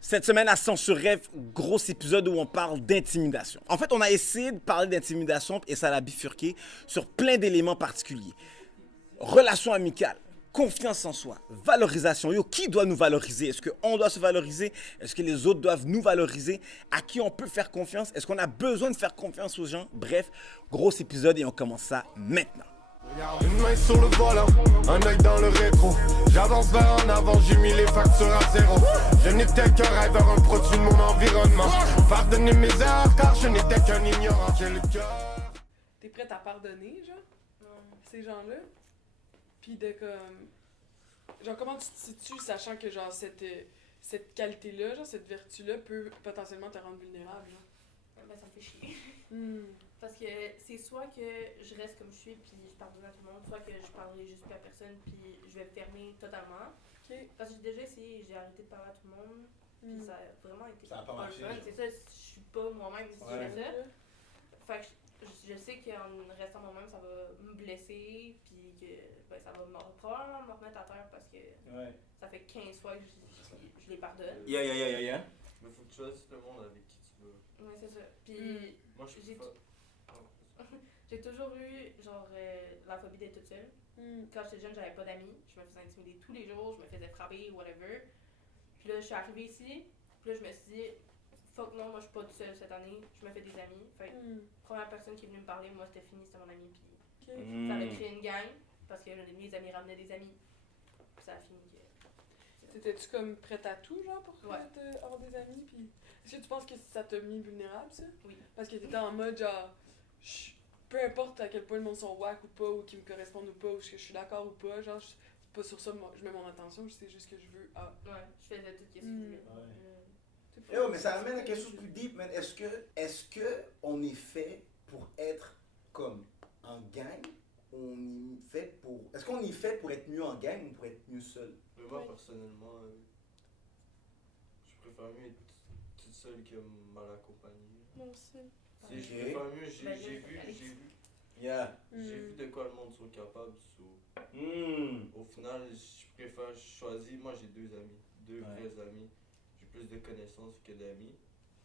Cette semaine à Sans sur Rêve, gros épisode où on parle d'intimidation. En fait, on a essayé de parler d'intimidation et ça l'a bifurqué sur plein d'éléments particuliers. Relations amicales, confiance en soi, valorisation. Yo, qui doit nous valoriser? Est-ce qu'on doit se valoriser? Est-ce que les autres doivent nous valoriser? À qui on peut faire confiance? Est-ce qu'on a besoin de faire confiance aux gens? Bref, gros épisode et on commence ça maintenant. Une main sur le volant, un œil dans le rétro. J'avance vers en avant, j'ai mis les factures à zéro. Je n'étais qu'un rêveur, un produit de mon environnement. Pardonnez mes erreurs car je n'étais qu'un ignorant, j'ai le cœur. T'es prête à pardonner, genre? Ces gens-là? Pis de comme... Genre, comment tu te situes, sachant que, genre, cette qualité-là, genre, cette vertu-là peut potentiellement te rendre vulnérable, genre? Ben, ça me fait chier. Hmm. Parce que c'est soit que je reste comme je suis puis je pardonne à tout le monde, soit que je parlerai juste plus à personne puis je vais me fermer totalement. Ok. Parce que j'ai déjà essayé, j'ai arrêté de parler à tout le monde, puis ça a vraiment été Ça a pas marché, le fun. genre. C'est ça, je suis pas moi-même si je fais ça. Fait que je sais qu'en restant moi-même, ça va me blesser, puis que ben, ça va probablement me remettre à terre parce que ça fait 15 fois que je les pardonne. Yeah. Mais faut que tu choisisses le monde avec qui tu veux. Ouais, c'est ça. Puis Moi, je suis j'ai pas. j'ai toujours eu genre la phobie d'être toute seule. Quand j'étais jeune, j'avais pas d'amis. Je me faisais intimider tous les jours, je me faisais frapper, whatever. Puis là, je suis arrivée ici, puis là, je me suis dit, fuck non, moi je suis pas toute seule cette année, je me fais des amis. Fait que, première personne qui est venue me parler, moi c'était fini, c'était mon ami. Puis ça avait créé une gang, parce que mes amis ramenaient des amis. Puis ça a fini que. T'étais-tu comme prête à tout, genre, pour Ouais. avoir des amis? Puis est-ce que tu penses que ça t'a mis vulnérable, ça? Oui. Parce que t'étais en mode, genre, peu importe à quel point le monde sont whack ou pas, ou qu'ils me correspondent ou pas, ou que je suis d'accord ou pas, genre, c'est pas sur ça je mets mon attention, c'est juste que je veux. Ah. Ouais, je faisais tout ce que je voulais. C'est fou. Yo, mais ça amène à quelque chose de plus deep, man. Est-ce que on est fait pour être comme en gang? Est-ce qu'on est fait pour être mieux en gang ou pour être mieux seul? Mais moi, Ouais. personnellement, je préfère mieux être toute seule que mal accompagnée. Moi aussi. Je Ok. préfère mieux, j'ai Ben, vu Yeah. j'ai vu de quoi le monde sont capables. Mm. Au final, je préfère choisir. Moi, j'ai deux amis, deux Ouais. vrais amis. J'ai plus de connaissances que d'amis.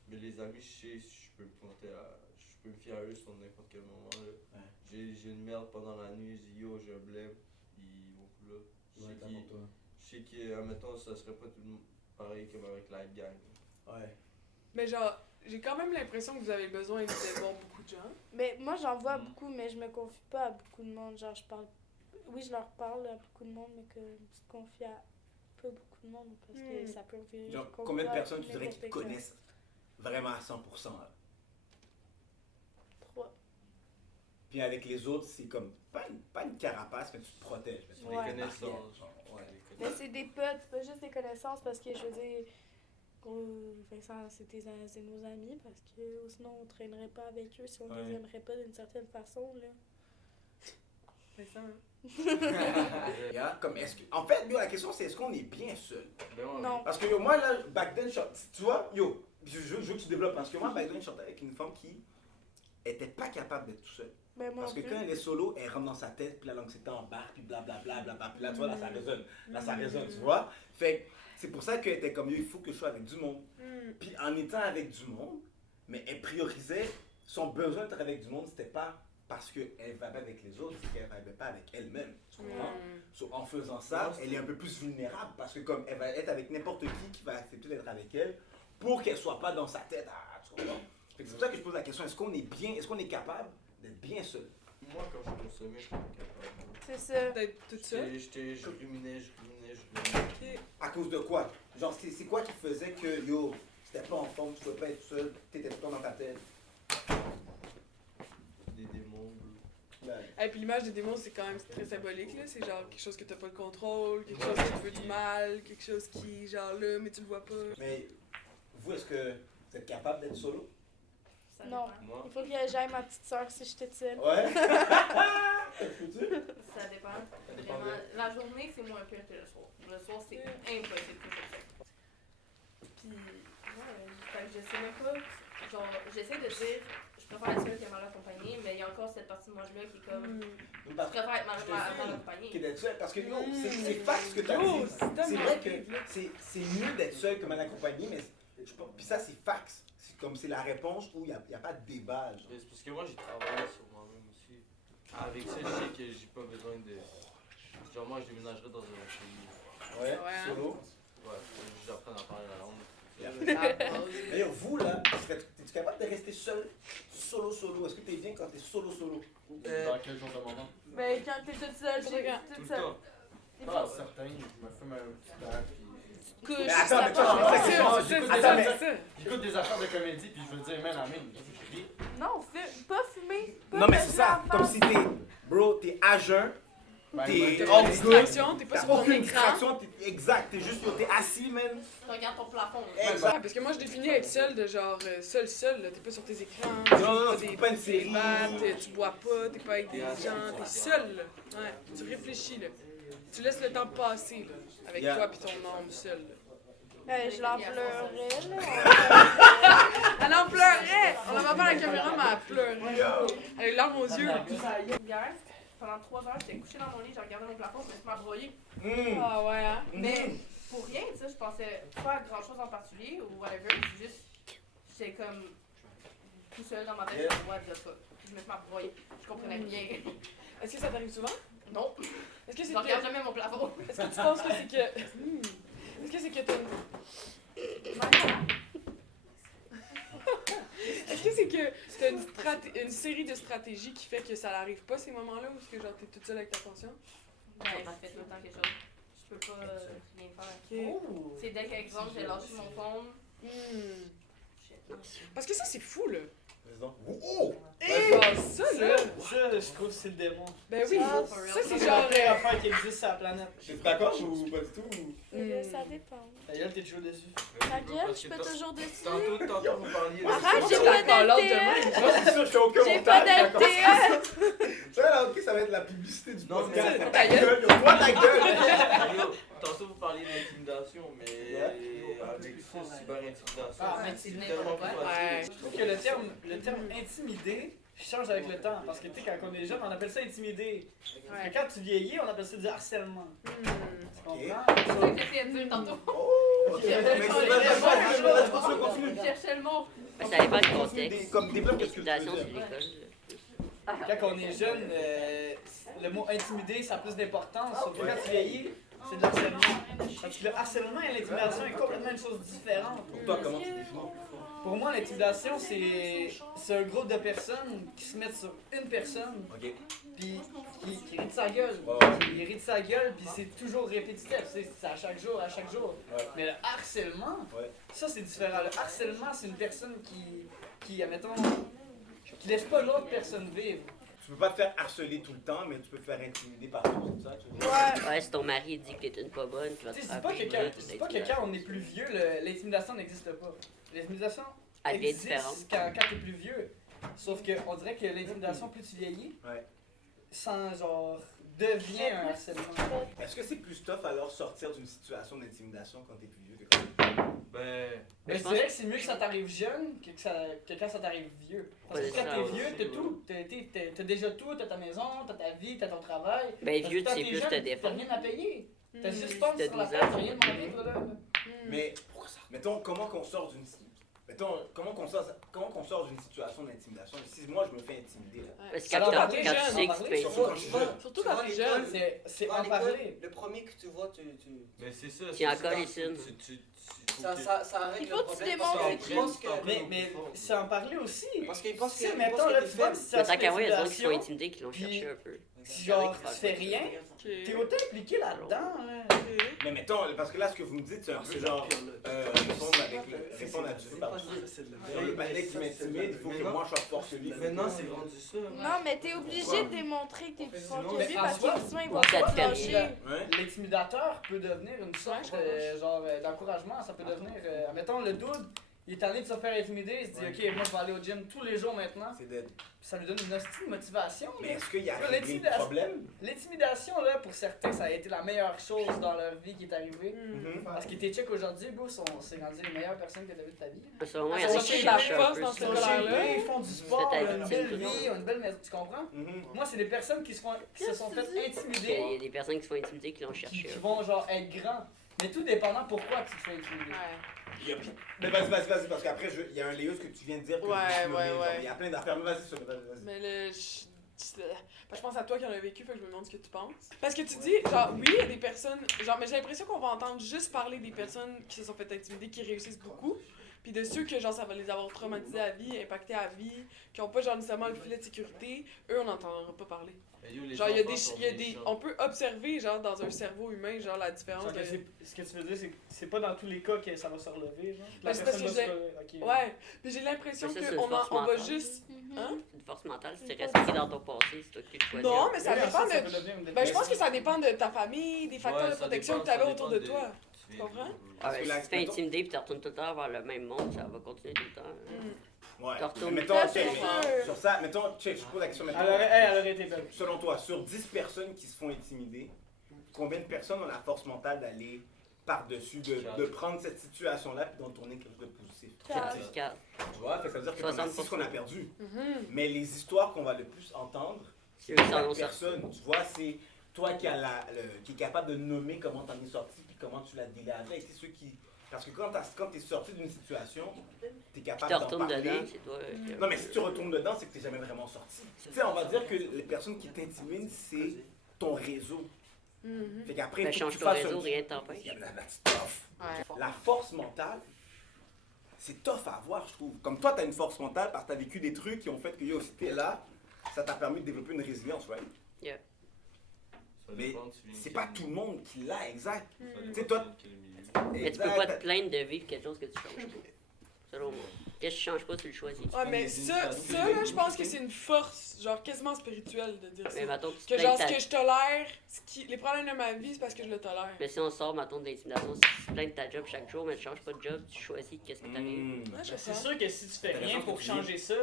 Mais les amis, je sais, je peux me compter je peux me fier à eux sur n'importe quel moment. Là. Ouais. J'ai une merde pendant la nuit, je dis yo, j'ai un blême. Ils vont plus là. Je sais que, admettons, ça serait pas tout le monde pareil comme avec la gang. Ouais. Mais genre, j'ai quand même l'impression que vous avez besoin de voir beaucoup de gens. Mais moi, j'en vois Mhm. beaucoup, mais je me confie pas à beaucoup de monde. Genre, je parle. Oui, je leur parle à beaucoup de monde, mais que je me confie à pas beaucoup de monde parce que ça peut virer. Genre, contre combien de moi, personnes tu dirais qui te n'importe connaissent vraiment à 100%? Là? quel. 3. Puis avec les autres, c'est comme pas une carapace, mais tu te protèges. Mais tu Ouais. les Connaissances. Ouais. Mais c'est des potes, c'est pas juste des connaissances parce que je veux dire. Vincent, c'est nos amis parce que sinon on traînerait pas avec eux si on Ouais. les aimerait pas d'une certaine façon. Là. C'est ça, hein? Yeah, comme en fait, yo, la question c'est est-ce qu'on est bien seul? Ben ouais, Non. Parce que yo, moi là, back then, tu vois, yo, je veux que tu développes parce que moi, back then, je sortais avec une femme qui était pas capable d'être tout seul. Mais moi Parce que non quand plus. elle est solo, elle rentre dans sa tête, puis la l'anxiété embarque, puis blablabla, puis là, tu vois, là, ça résonne. Là, ça résonne, tu vois? Fait que c'est pour ça qu'elle était comme, yo, il faut que je sois avec du monde. Puis en étant avec du monde, mais elle priorisait son besoin d'être avec du monde, c'était pas parce qu'elle vivait avec les autres, c'est qu'elle vivait pas avec elle-même. Tu comprends? So, en faisant ça, elle est un peu plus vulnérable parce que comme elle va être avec n'importe qui va accepter d'être avec elle pour qu'elle soit pas dans sa tête. Ah, tu comprends? Fait que c'est pour ça que je pose la question, est-ce qu'on est capable d'être bien seul? moi, quand je consommais, je suis pas capable. C'est ça. D'être toute seule. Je ruminais. Ok. À cause de quoi? Genre, c'est quoi qui faisait que, yo, c'était pas en forme, tu pouvais pas être seul, t'étais tout le temps dans ta tête? Des démons. Et puis l'image des démons, c'est quand même très symbolique, là. C'est genre quelque chose que t'as pas le contrôle, quelque chose qui te fait du mal, quelque chose qui, genre là, mais tu le vois pas. Mais vous, est-ce que vous êtes capable d'être solo? Ça Non. dépend. Moi, Il faut que j'aille ma petite soeur si j'étais seule. Ouais? Ça dépend. dépend Vraiment. La journée, c'est moins pire que le soir. Le soir, c'est impossible que je fasse. Puis, ouais, fait que je sais même pas. Genre, j'essaie de dire, je je préfère être seule que mal accompagnée, mais il y a encore cette partie de moi-là qui est comme. Je préfère être mal accompagnée. Qui est d'être seul, parce que yo, c'est fact ce que tu as dit. C'est vrai que c'est mieux d'être seul que mal accompagné, mais puis ça c'est fact. C'est la réponse où il n'y a pas de débat. C'est parce que moi j'ai travaillé sur moi-même aussi. Avec ça, je sais que j'ai pas besoin de. Genre, moi je déménagerais dans un pays. Ouais, solo. Ouais, j'apprends à parler la langue. D'ailleurs, vous là, es-tu capable de rester seul, solo? Est-ce que tu es bien quand tu es solo? Dans quel genre de moment? Mais quand t'es toute seule, Tout le temps. Ah, certain, je me fume un petit air, puis... couche, Mais attends, J'écoute des affaires de comédie, puis je veux dire, man, Amine, je ris. Non, pas fumer. Pas Non, mais mettre c'est ça, la comme face. si t'es à jeun, t'es T'as all une good, distraction, t'es pas t'as sur ton aucune écran. distraction, exact, t'es juste, t'es assis, man. Tu regardes ton plafond. Exact. Ouais, parce que moi je définis être seul de genre seul, là. T'es pas sur tes écrans, Non, tu tu pas une série. battes, tu bois pas, t'es pas avec des gens, t'es seul là. Ouais, tu réfléchis là. Tu laisses le temps passer là, avec toi pis ton âme seul là. Je l'en pleurais, là. Elle en pleurait! On la voit pas à la caméra, mais elle pleurait. Elle a les larmes aux yeux. Hier, pendant 3 heures, j'étais couchée dans mon lit, j'ai regardé mon plafond, je me suis m'embrouillée. Ah ouais, hein? Mais pour rien, tu sais, je pensais pas à grand chose en particulier ou whatever, c'est juste, j'étais comme tout seul dans ma tête, what the fuck. Puis je me suis m'embrouillée, je comprenais rien. Est-ce que ça t'arrive souvent? Non, Est-ce que c'est je regarde jamais mon plafond. Est-ce que tu penses que c'est que. Est-ce que c'est que t'as Est-ce que c'est que t'as une série de stratégies qui fait que ça n'arrive pas ces moments-là où est-ce que genre t'es toute seule avec ta tension? Ouais, ça fait tout le temps quelque chose. Je peux pas rien faire. C'est dès qu'exemple, j'ai lâché mon phone. Parce que ça c'est fou là. Oh! Ça là! Ça, je trouve que c'est le démon. Ben oui, ça c'est C'est genre. la vraie affaire qui existe sur la planète. T'es d'accord ou pas du tout? Ça dépend. D'ailleurs, t'es toujours dessus. Ta gueule, je suis pas toujours dessus. Tantôt, vous parliez de. Arrête, j'ai J'ai pas encore l'autre d'LTE. Moi, c'est sûr, je fais aucun J'ai montage. pas d'LTE. Ça, là, ok, ça va être la publicité du Non, mais podcast. ta gueule. Toi, ta gueule! Yo, tantôt, vous parliez d'intimidation, mais avec ça, cyber-intimidation. c'est c'est tellement plus Ouais. facile. Je trouve que le terme intimidé change avec le temps. Parce que tu sais, quand on est jeune, on appelle ça intimider. Mais quand tu vieillis, on appelle ça du harcèlement. Tu comprends? C'est ça que j'essayais de dire tantôt. Ok, mais c'est pas continue. Je cherchais le mot. Ça dépend du contexte. Comme développe qu'est-ce que tu veux L'intimidation, c'est dire. l'école. Quand on est jeune, le mot intimider, ça a plus d'importance. Sauf que quand tu vieillis, c'est de l'harcèlement. Parce que le harcèlement et l'intimidation est complètement une chose différente. Pour toi, comment tu définis? Pour moi, l'intimidation, c'est un groupe de personnes qui se mettent sur une personne, Ok. puis qui rit de sa gueule. Il rit de sa gueule, puis c'est toujours répétitif. C'est à chaque jour, à chaque jour. Ouais. Mais le harcèlement, ça, c'est différent. Le harcèlement, c'est une personne qui admettons, qui laisse pas l'autre personne vivre. Tu peux pas te faire harceler tout le temps, mais tu peux te faire intimider par tout ça, tu vois. Ouais, si ton mari dit que t'es une pas bonne, tu vas te Tu sais, frapper. c'est pas que quand on est plus vieux, l'intimidation n'existe pas. L'intimidation Elle devient existe différente. quand t'es plus vieux. Sauf qu'on dirait que l'intimidation, plus tu vieillis, sans genre devient un harcèlement. Est-ce que c'est plus tough alors sortir d'une situation d'intimidation quand t'es plus vieux que quand Mais c'est vrai que c'est mieux que ça t'arrive jeune que quand ça t'arrive vieux. Parce que Ouais, quand ça, t'es ouais. vieux, t'as tout. T'as déjà tout, t'as ta maison, t'as ta vie, t'as ton travail. Ben, Parce vieux, que tu quand sais t'es plus jeune, te T'as défendre. rien à payer. T'as juste Si pas t'as sur la 12 tête, ans, t'as rien demandé, toi là. Mais, mettons, comment qu'on sort d'une situation d'intimidation? Si moi je me fais intimider là. Parce que Ça quand va tu parler sais jeune, que tu on fais Surtout quand je suis jeune. Surtout quand t'es jeune. C'est Tu vas en à l'école, parler. le premier que tu vois, Mais c'est ça. Tu es encore ici. ça règle Il faut le que tu problème. démontres parce que qu'ils pensent que... Mais c'est en parler aussi. Parce qu'ils pensent que... Si, ils mettons, pensent là, que tu t'es vois une faible. Mais situation tant qu'à moi, il y a des gens qui sont d'intimidation, intimidés qui l'ont puis- cherché un peu. si genre tu fais rien, t'es autant impliqué là-dedans. Hein. Mais mettons, parce que là ce que vous me dites, c'est un peu genre répondre à Dieu. Le panique qui m'intimide, il faut que moi je sois forcené. Maintenant, c'est rendu ça. Non, mais t'es obligé de démontrer que t'es plus fort que Mais lui en parce soi, que sinon il va ça pas te te fait lâcher. Ouais. L'intimidateur peut devenir une sorte d'encouragement, ça peut devenir, mettons le dude, il est tanné de se faire intimider, il se dit ok, moi je vais aller au gym tous les jours maintenant. C'est dead. Puis ça lui donne une hostie de motivation. Mais là. est-ce qu'il y a Là, réglé le problème? L'intimidation, là, pour certains, ça a été la meilleure chose dans leur vie qui est arrivée. Mhm. Parce qu'ils check aujourd'hui, bro, c'est rendu les meilleures personnes que t'as vues de ta vie. Selon moi, il y Ils en sont a qui cherchés la cherchent un force peu dans ça. ce Ils sont colère-là. shapés, ils font du sport, Cette ils ont une belle attitude. vie, ils ont une belle maison, tu comprends? Mhm. Moi, c'est des personnes qui se sont fait Il y a intimider, des personnes qui se font intimider qui l'ont qui cherché. vont genre être grands. Mais tout dépendant pourquoi tu te fais intimider. Il y a- Mais vas-y, parce qu'après, il y a un Léo, ce que tu viens de dire. Que Ouais, je me ouais, mets, genre, ouais. Il y a plein d'affaires, mais vas-y, vas-y. Mais là, je pense à toi qui en as vécu, fait que je me demande ce que tu penses. Parce que tu dis, genre, oui, il y a des personnes, genre, mais j'ai l'impression qu'on va entendre juste parler des personnes qui se sont fait intimider, qui réussissent beaucoup, puis de ceux que, genre, ça va les avoir traumatisés à vie, impactés à vie, qui ont pas, genre, nécessairement le filet de sécurité, eux, on n'entendra pas parler. Genre, il y a des, on peut observer, genre, dans un cerveau humain, genre, la différence Genre que de... ce que tu veux dire, c'est que c'est pas dans tous les cas que ça va se relever, genre. Ben, c'est parce que ok. Ouais, mais j'ai l'impression Mais ça, c'est qu'on une force on va mentale. juste... Hein? C'est une force mentale, si t'es resté dans ton passé, c'est toi qui le choisis. Non, mais ça Oui, dépend ensuite, ça de... peut devenir une Ben, je pense que ça dépend de ta famille, des facteurs de protection que tu avais autour de toi. Tu comprends? Ah, que ben, la- si tu te fais intimider puis tu retournes tout le temps vers le même monde, ça va continuer tout le temps. Ouais. Tu retournes Mais mettons, Ça, check, c'est sûr. sur ça, mettons, check, je pose la question, mettons. Elle aurait été belle. Selon toi, sur 10 personnes qui se font intimider, combien de personnes ont la force mentale d'aller par-dessus, de prendre cette situation-là et d'en tourner quelque chose de positif? Quatre. 4. Tu vois, fait que ça veut dire que t'en as 6 qu'on a perdu. Mhm. Mais les histoires qu'on va le plus entendre, C'est eux c'est qui en ont chaque sorti. personne. Tu vois, c'est toi qui, qui est capable de nommer comment t'en es sorti puis comment tu l'as dealé avec. C'est ceux qui... Parce que quand t'es sorti d'une situation, t'es Tu capable te d'en retournes parler. dedans, c'est toi. Non, mais si tu retournes dedans, c'est que t'es jamais vraiment sorti. Tu sais, on va dire que les personnes qui t'intimident, c'est ton réseau. Mhm. Fait qu'après, Ben, il faut que change tu ton fasses réseau, un- rien ne t'empêche. That's tough. Ouais. La force mentale, c'est tough à avoir, je trouve. Comme toi, t'as une force mentale parce que t'as vécu des trucs qui ont fait que yo, si t'es là, ça t'a permis de développer une résilience, right? Mais c'est pas tout le monde qui l'a, exact. Tu sais, toi, Mais tu peux pas te plaindre de vivre quelque chose que tu changes pas. Selon moi. Qu'est-ce que tu changes pas, tu le choisis. Ouais, mais ça, là, je pense que c'est une force, genre, quasiment spirituelle de dire ça. Mais mettons que tu te Que genre, plains ce de que je tolère, les problèmes de ma vie, c'est parce que je le tolère. Mais si on sort, mettons, de l'intimidation, si tu te plains de ta job chaque jour, mais tu changes pas de job, tu choisis qu'est-ce que t'arrives. Ouais, je C'est sais. sûr que si tu fais T'as rien raison pour que tu changer ça,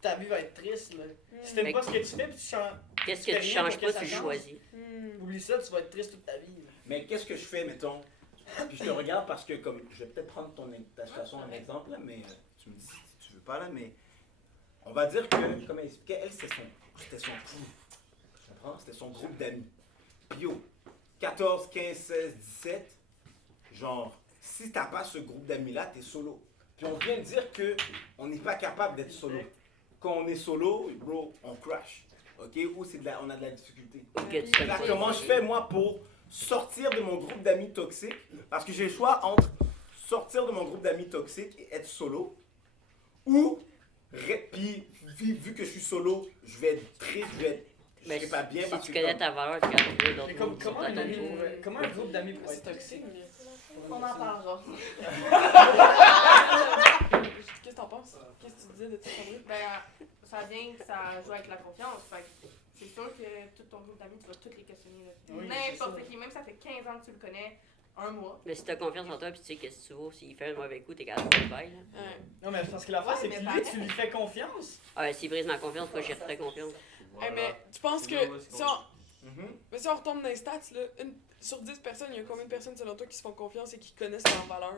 ta vie va être triste, là. Si t'aimes Mais- pas ce que tu fais, puis tu changes. Qu'est-ce Tu que fais tu rien changes pour que pas, ça tu le change. choisis. Oublie ça, tu vas être triste toute ta vie. là. Mais qu'est-ce que je fais, mettons? Puis je te regarde parce que, comme, je vais peut-être prendre ta situation en exemple, là, mais tu me dis si tu veux pas, là, mais on va dire que, comme elle expliquait, elle, c'était son crew. Tu comprends? C'était son groupe d'amis. Puis yo, 14, 15, 16, 17, genre, si t'as pas ce groupe d'amis-là, t'es solo. Puis on vient de dire que on n'est pas capable d'être solo. Quand on est solo, bro, on crash. OK? Ou on a de la difficulté. Ou que tu te Là, le comment je fais, moi, pour sortir de mon groupe d'amis toxiques? Parce que j'ai le choix entre sortir de mon groupe d'amis toxiques et être solo, ou, puis, vu que je suis solo, je vais être triste, je Mais serai pas bien si parce tu que... connais comme- ta valeur, tu gardes Mais d'autres comme, mondes sur comment, ta tête. comment un groupe d'amis pourrait C'est être toxique. On en parlera. Qu'est-ce que t'en penses? Qu'est-ce que tu disais de tout ça, Sandrine? Ben, ça vient que ça joue avec la confiance. Fait que c'est sûr que tout ton groupe d'amis, tu vas tous les questionner. Là. Oui, N'importe c'est qui, même si ça fait 15 ans que tu le connais, un mois. Mais si t'as confiance en toi puis tu sais qu'est-ce que tu vaux, s'il fait un mauvais coup, t'es capable de le faire. là. Ouais. Non, mais parce que la Ouais, c'est mais que lui, pareil. tu lui fais confiance. Ah, ouais, s'il brise ma confiance, moi j'y ferais confiance. Hey, mais tu penses que si on, Mhm. mais si on retombe dans les stats, là, sur 10 personnes, il y a combien de personnes selon toi qui se font confiance et qui connaissent leur valeur?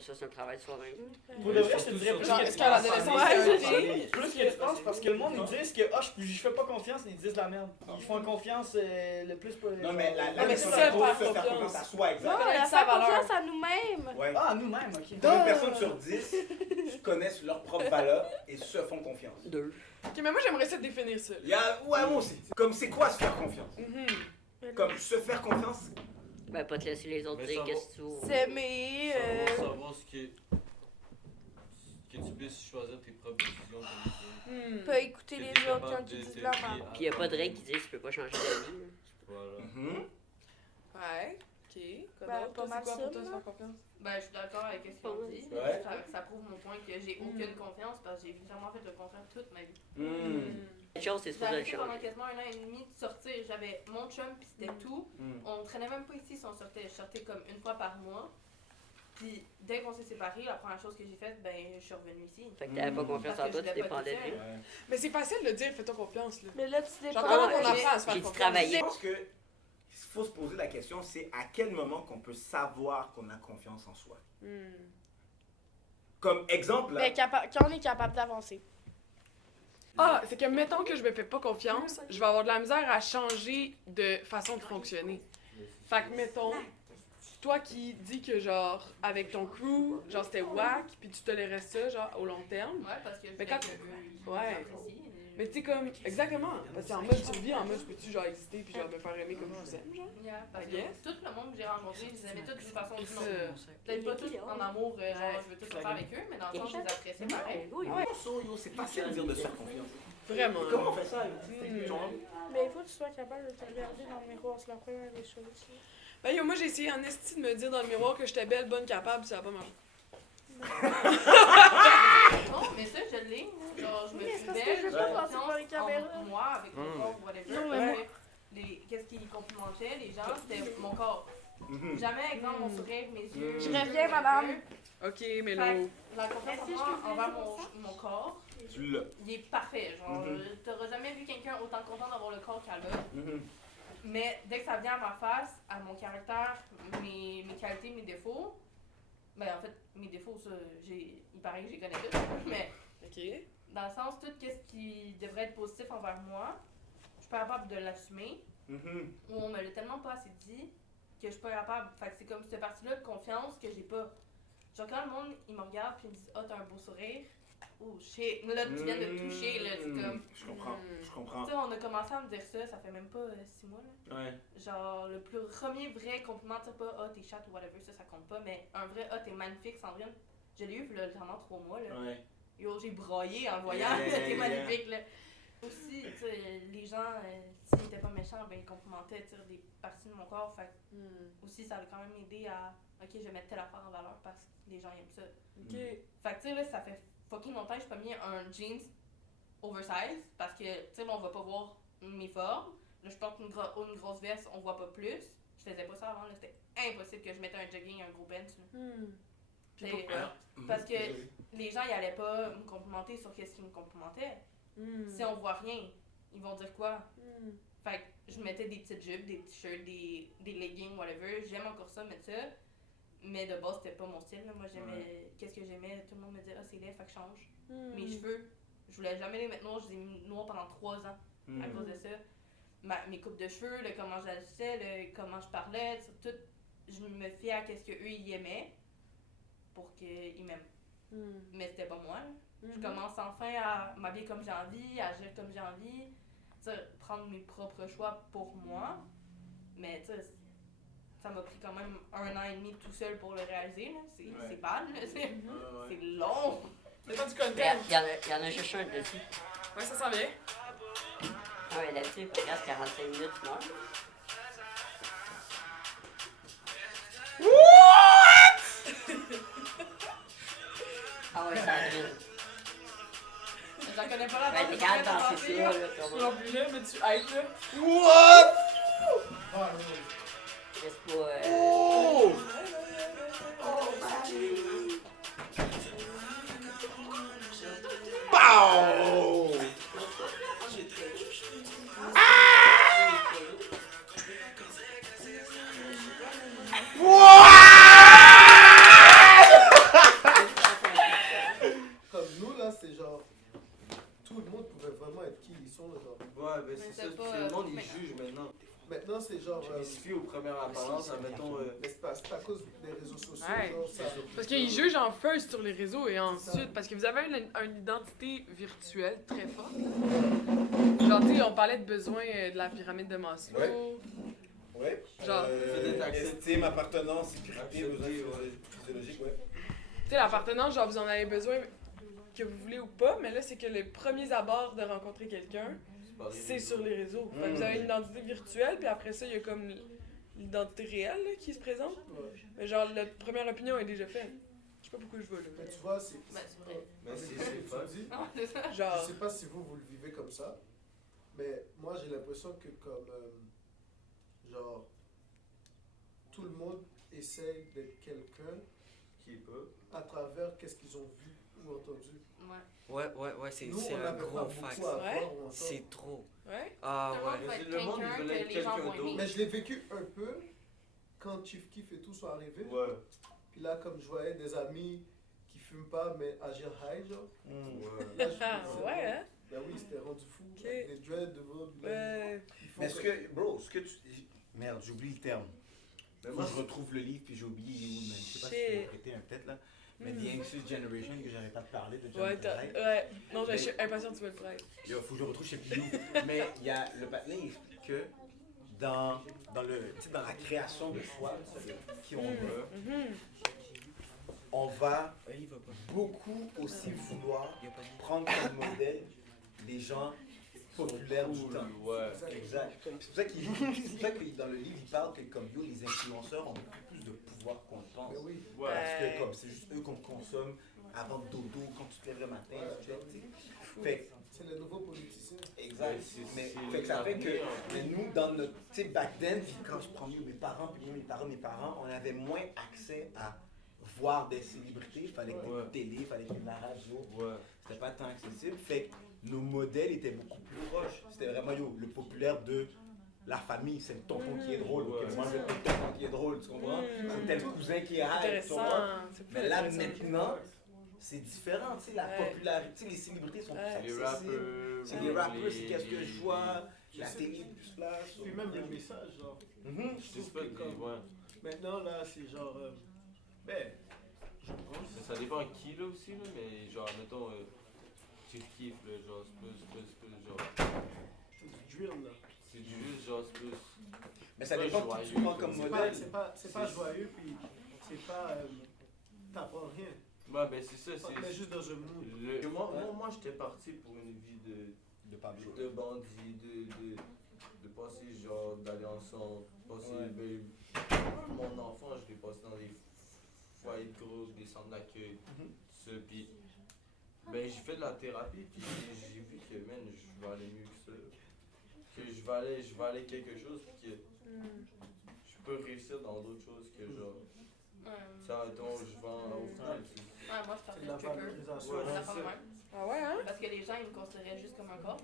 Ça, c'est un travail de soi-même. Pour de vrai, je te dirais plus Genre, que est-ce tu qu'à penses. l'adolescence, Ouais, c'est un je thing? Plus que tu penses, parce que le monde, ils disent que je fais pas confiance, ils disent la merde. Ils font confiance le plus pour Non, mais Non, mais c'est ça, faire faire confiance. confiance à soi, Non, exact. Connaître la sa faire valeur. confiance à nous-mêmes. Ouais. Ah, nous-mêmes, ok. Combien de personnes sur 10 connaissent leur propre valeur et se font confiance? 2. Ok, mais moi j'aimerais ça définir ça. Il y a... Ouais, moi aussi. Comme c'est quoi se faire confiance? Mhm. Comme se faire confiance, Ben, pas te laisser les autres Mais dire ça qu'est-ce que tu vaux. S'aimer. Savoir ce que tu puisses choisir tes propres décisions. Hmm. Pas écouter les autres quand ils disent de la merde. Puis y a pas de règle qui dit que tu peux pas changer d'avis. Voilà. mhm. Ouais, ok. Quoi Ben, d'autre? pas Toi, mal c'est quoi ça, pour toi se là. faire confiance? Ben, je suis d'accord avec ce qu'on dit. Ouais. Ça prouve mon point que j'ai aucune confiance parce que j'ai vraiment fait le contraire toute ma vie. Mhm. Une chose, c'est J'ai supposé le arrêté pendant changer. quasiment 1 an et demi de sortir. J'avais mon chum puis c'était tout. Mhm. On traînait même pas ici si on sortait. Je sortais comme une fois par mois. Puis dès qu'on s'est séparés, la première chose que j'ai faite, ben, je suis revenue ici. Fait que t'avais pas confiance Parce en que toi, je tu l'ai pas dépendais de été lui. seule. Mais c'est facile de dire fais-toi confiance, là. Mais là, tu Genre, dépends. comment on j'ai- apprend à se faire j'ai confiance? travaillé. Je pense que il faut se poser la question, c'est à quel moment qu'on peut savoir qu'on a confiance en soi. Comme exemple, là, Ben, quand on est capable d'avancer. Ah, c'est que mettons que je me fais pas confiance, je vais avoir de la misère à changer de façon de fonctionner. Fait que mettons, toi qui dis que genre avec ton crew, genre c'était whack, puis tu tolérais ça genre au long terme. Ouais, parce que je Mais voulais quand- que eux, ouais. ils apprécient. Mais tu sais comme exactement, parce qu'en mode survie, en mode je peux-tu genre exister puis genre me faire aimer comme je vous aime genre. Yeah, parce I que guess. tout le monde que j'ai rencontré, je les aimais tous d'une façon ou d'une autre. Ça. Peut-être pas tous en amour, genre je veux tout faire avec eux, mais dans le sens, je les appréciais pareil. Ouais. c'est facile de dire de se faire confiance. Vraiment. Comment on fait ça? Genre, Mais il faut que tu sois capable de te regarder dans le miroir, c'est la première des choses. Ben yo, moi j'ai essayé en esti de me dire dans le miroir que j'étais belle, bonne, capable, ça a pas marché. Non, mais ça, je l'ai. Genre, je me Mais suis c'est parce que belle, je veux j'ai pas passer confiance par les caméras. en moi, avec mon corps, whatever. Non, parce mais que qu'est-ce qui complimentait les gens, c'était mon corps. mhm. Jamais, exemple, mon sourire, mes yeux. Je reviens, madame. Ok, mais Fait là. que la confiance en moi envers mon corps, Tu l'as. il est parfait. Genre, Mhm. t'auras jamais vu quelqu'un autant content d'avoir le corps qu'elle a. Mhm. Mais dès que ça vient à ma face, à mon caractère, mes qualités, mes défauts, ben en fait, mes défauts, ça, il paraît que je les connais tous, mais Ok. dans le sens, tout ce qui devrait être positif envers moi, je suis pas capable de l'assumer, Mhm. ou on me l'a tellement pas assez dit, que je suis pas capable. Fait que c'est comme cette partie-là de confiance que j'ai pas. Genre quand le monde, il me regarde puis il me dit « Ah, t'as un beau sourire », oh shit, là tu viens de me toucher, là, c'est comme... Je comprends, je comprends. Tu sais, on a commencé à me dire ça fait même pas 6 mois, là. Ouais. Genre, le premier vrai compliment, tu sais pas, ah, t'es chatte ou whatever, ça compte pas, mais un vrai, ah, t'es magnifique, Sandrine, je l'ai eu, puis là, vraiment 3 mois, là. Ouais. Yo, j'ai braillé en le voyant, Yeah, t'es yeah. magnifique, là. Aussi, tu sais, les gens, s'ils étaient pas méchants, ben, ils complimentaient, tu sais, des parties de mon corps, fait que aussi, ça a quand même aidé à, ok, je vais mettre telle affaire en valeur parce que les gens aiment ça. Ok. Fait que, tu sais, là, ça fait fucking longtemps que j'ai pas mis un jeans oversize parce que, tu sais, là, on va pas voir mes formes. Là, je porte une grosse veste, on voit pas plus. Je faisais pas ça avant, là, c'était impossible que je mette un jogging, un gros bench. Puis C'est- pourquoi? Parce que les gens, ils allaient pas me complimenter sur qu'est-ce qu'ils me complimentaient. Si on voit rien, ils vont dire quoi? Fait que je mettais des petites jupes, des t-shirts, des leggings, whatever. J'aime encore ça, mettre ça. Mais de base, c'était pas mon style. Là. Moi, j'aimais. Qu'est-ce que j'aimais? Tout le monde me disait, ah, c'est laid, fait que je change. Mes cheveux, je voulais jamais les mettre noirs. Je les ai mis noirs pendant 3 ans à cause de ça. Mes coupes de cheveux, comment j'agissais, comment je parlais, tout. Je me fiais à qu'est-ce qu'eux ils aimaient pour qu'ils m'aiment. Mais c'était pas moi. Là. Je commence enfin à m'habiller comme j'ai envie, à agir comme j'ai envie, prendre mes propres choix pour moi. Mais tu sais, ça m'a pris quand même 1 an et demi tout seul pour le réaliser. Là. C'est bad, là. C'est long. C'est pas du Il content. y en a juste un dessus. Ouais, ça s'en vient. Ah ouais, là-dessus, il reste 45 minutes, une heure. Ah ouais, ça arrive. J'en connais pas la Ouais, t'es capable d'en danser ça, là, comme Non plus là, mais tu hype là. What? Reste pas. Oh! Pow! Comme nous, là, c'est genre. Tout le monde pouvait vraiment être qui ils sont, là, genre. Ouais, ben c'est ça, c'est pas, le monde mais- il juge maintenant. Maintenant, c'est genre. Il se fie aux premières apparences, admettons. Mais c'est à cause des réseaux sociaux, Ouais. genre, ça. Parce qu'ils jugent en first sur les réseaux et ensuite, parce que vous avez une identité virtuelle très forte. Genre, tu sais, on parlait de besoin de la pyramide de Maslow. Ouais. Ouais. Genre- Estime, appartenance, sécurité, Accepter, besoin ouais. physiologiques, ouais. Tu sais, l'appartenance, genre, vous en avez besoin que vous voulez ou pas, mais là, c'est que les premiers abords de rencontrer quelqu'un, c'est sur les réseaux. Fait que vous avez une identité virtuelle, puis après ça, il y a comme l'identité réelle là, qui se présente. Mais genre, la première opinion est déjà faite. Je sais pas pourquoi je veux là. Mais tu vois, c'est. Ben, c'est vrai. Mais c'est tu fun. dis. Non, c'est ça. Je Genre, sais pas si vous le vivez comme ça, mais moi j'ai l'impression que comme genre tout le monde essaye d'être quelqu'un qui est pas. À travers qu'est-ce qu'ils ont vu ou entendu. Ouais, c'est Nous, c'est on un n'avait gros pas fact. beaucoup à Ouais. voir ou entendre. C'est trop. Ouais? Ah Tout le monde ouais. va être Le monde, il quelqu'un veut être que les gens quelqu'un vont aimer. Mais je l'ai vécu un peu quand Chief Keef et tout sont arrivés. Ouais. Puis là, comme je voyais des amis qui fument pas, mais agir high, genre. Ouais. Là, je Ah, me disais, ouais, hein? Ben oui, c'était rendu fou. Ok. Des dreads devant. puis là, Ouais. ils font Mais est-ce que, bro, ce que tu. Merde, j'oublie le terme. Mais Faut moi, que je retrouve le livre puis j'ai oublié il est où, man. Je sais pas si Shit. tu m'as prêté un peut-être là. Mais The Anxious Generation que j'avais pas parlé de John Ouais, Wright. ouais. Non, je suis impatient que tu me le prennes. Il faut que je retrouve chez Pilou. Mais il y a le patin, il explique que dans la création de soi, de qui on veut, on va beaucoup aussi vouloir prendre comme modèle les gens populaires du temps. Ouais. Exact. C'est pour ça que dans le livre, il parle que comme yo, les influenceurs ont beaucoup plus de pouvoir qu'on le pense. Ben oui. Ouais. Parce que comme c'est juste eux qu'on consomme avant le dodo, quand tu te lèves le matin, tu sais. Fait C'est les nouveaux politiciens. exact. Mais c'est fait que ça fait que l'avenir. mais nous dans notre tu sais back then, puis quand je prends mes parents, on avait moins accès à voir des célébrités, il fallait que tu Ouais. la télé, il fallait que tu la radio. Ouais. C'était pas tant accessible. Fait que nos modèles étaient beaucoup plus proches. C'était vraiment yo, le populaire de la famille, c'est le tonton qui est drôle. Ouais. Ok, moi je veux le tonton qui est drôle, tu comprends? C'est tel cousin qui est high, tu comprends? Intéressant. C'est plus Mais là intéressant. maintenant, c'est différent, tu sais, la Ouais. popularité, les célébrités sont Ouais. plus Les accessibles. rappeurs. C'est les rappeurs, c'est qu'est-ce que je vois, la télé plus place. Puis même le message, genre. Mhm. Je trouve C'est pas que des. comme. Ouais. Maintenant, là, c'est genre. Ben, je pense. Mais ça dépend qui là aussi, là. Mais genre, mettons. Chief Keef, là. Genre, c'est plus. Genre. C'est du drill, là. C'est du juste, genre, c'est plus. Mais ça Ouais, dépend qui tu joyeux, prends comme c'est modèle. C'est pas joyeux, puis c'est pas. T'apprends rien. Ouais, ben c'est ça, Mais c'est. juste dans un mood. Moi j'étais parti pour une vie De Pablo. de bandit, de passer, genre, d'aller ensemble. Passer, Ouais. ben, mon enfant, je l'ai passé dans des foyers de groupe, des centres d'accueil, tout ça. Puis, ben, j'ai fait de la thérapie, puis j'ai vu que, man, je vais aller mieux que ça. Que je vais aller quelque chose, puis que je peux réussir dans d'autres choses que, genre. Ça, mettons, je vends au final. Ouais, moi, je C'est de partais la de trigger. valorisation. Ouais, Une c'est affaire de ça. même. Ah ouais, hein? Parce que les gens, ils me considéraient juste comme un corps.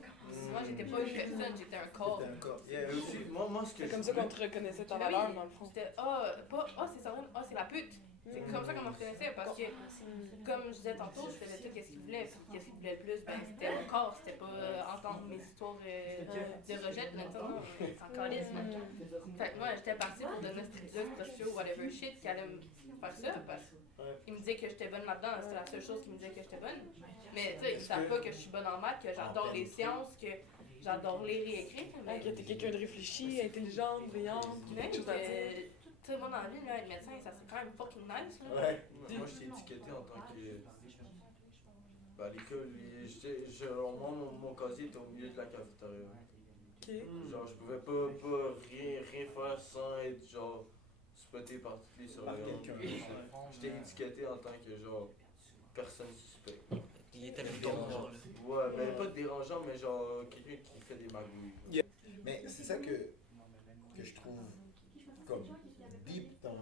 Moi, j'étais pas une personne, j'étais un corps. C'était un corps. Mais aussi, moi, ce que C'est je comme ça voulais- qu'on te reconnaissait ta Ben valeur, oui. dans le fond. C'était c'est Sandrine, c'est la pute. C'est comme ça qu'on me reconnaissait parce que, comme je disais tantôt, je faisais tout ce qu'il voulait. Puis qu'est-ce qu'il voulait le plus, ben, c'était mon corps, c'était pas entendre mes histoires de rejet. Maintenant, c'est encore lisse. Fait que moi, j'étais partie pour donner des réseaux sociaux, whatever shit, qui allait me faire ça. Parce qu'il me disait que j'étais bonne là-dedans, c'était la seule chose qui me disait que j'étais bonne. Mais tu sais, ils savent pas que je suis bonne en maths, que j'adore les sciences, que j'adore lire et écrire. Ah, que t'es quelqu'un de réfléchi, intelligente, brillante, Même quelque chose à dire. tout le monde en vie, là, être médecin, ça c'est quand même fucking nice. Là. Ouais. Moi, j'étais étiqueté en tant que. Ben, à l'école, mon casier était au milieu de la cafétéria. Ok. Genre, je pouvais pas rien faire sans être, genre, spoté par toutes les surveillantes. quelqu'un. J'étais étiqueté en tant que, genre, personne suspecte. Il était le dérangeant, là. Ouais, ben, pas dérangeant, mais genre, quelqu'un qui fait des magouilles. Mais c'est ça que je trouve comme deep dans